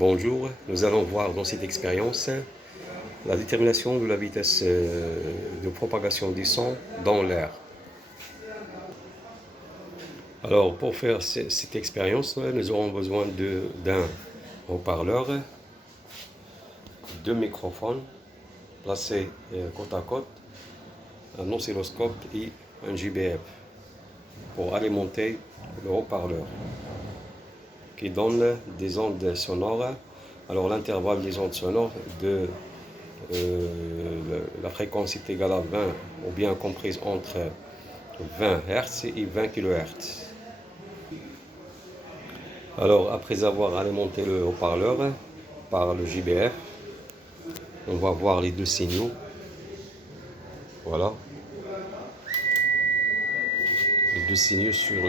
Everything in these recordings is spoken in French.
Bonjour, nous allons voir dans cette expérience la détermination de la vitesse de propagation du son dans l'air. Alors pour faire cette expérience, nous aurons besoin d'un haut-parleur, deux microphones placés côte à côte, un oscilloscope et un GBF pour alimenter le haut-parleur qui donne des ondes sonores. Alors l'intervalle des ondes sonores de la fréquence est égale à 20 ou bien comprise entre 20 Hz et 20 kHz. Alors après avoir alimenté le haut-parleur par le JBF, on va voir les deux signaux. Voilà. Les deux signaux sur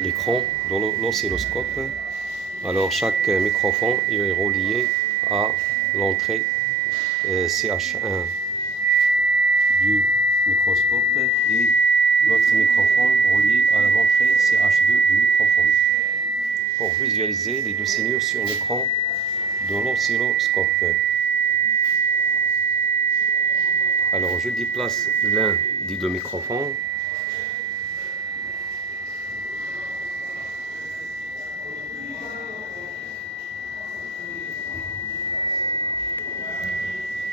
l'écran dans l'oscilloscope. Alors chaque microphone est relié à l'entrée CH1 du microscope et l'autre microphone relié à l'entrée CH2 du microphone pour visualiser les deux signaux sur l'écran de l'oscilloscope. Alors je déplace l'un des deux microphones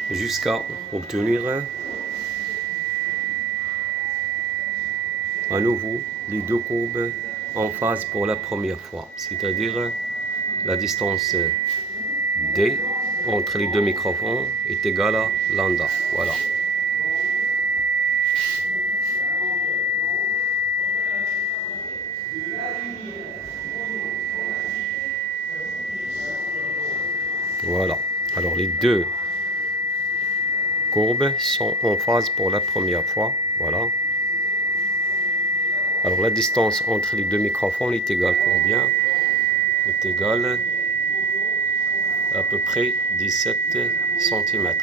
jusqu'à obtenir à nouveau les deux courbes en phase pour la première fois, c'est-à-dire la distance D entre les deux microphones est égale à lambda. Voilà. Voilà. Alors les deux courbes sont en phase pour la première fois. Voilà. Alors la distance entre les deux microphones est égale combien? Est égale à peu près 17 cm.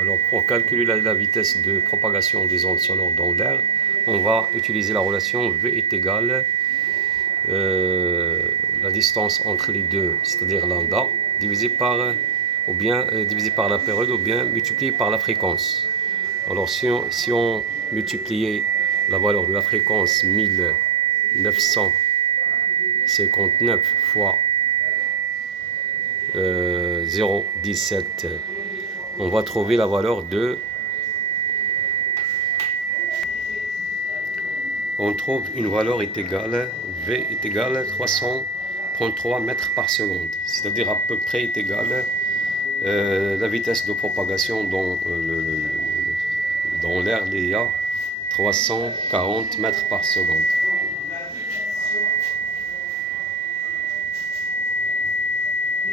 Alors pour calculer la vitesse de propagation des ondes sonores dans l'air, on va utiliser la relation V est égale la distance entre les deux, c'est-à-dire lambda, divisé par la période ou bien multiplié par la fréquence. Alors si on multipliait la valeur de la fréquence 1959 fois 0,17, on va trouver la valeur de... On trouve une valeur est égale, V est égale 333 mètres par seconde, c'est-à-dire à peu près est égale la vitesse de propagation dans l'air, il y a 340 mètres par seconde.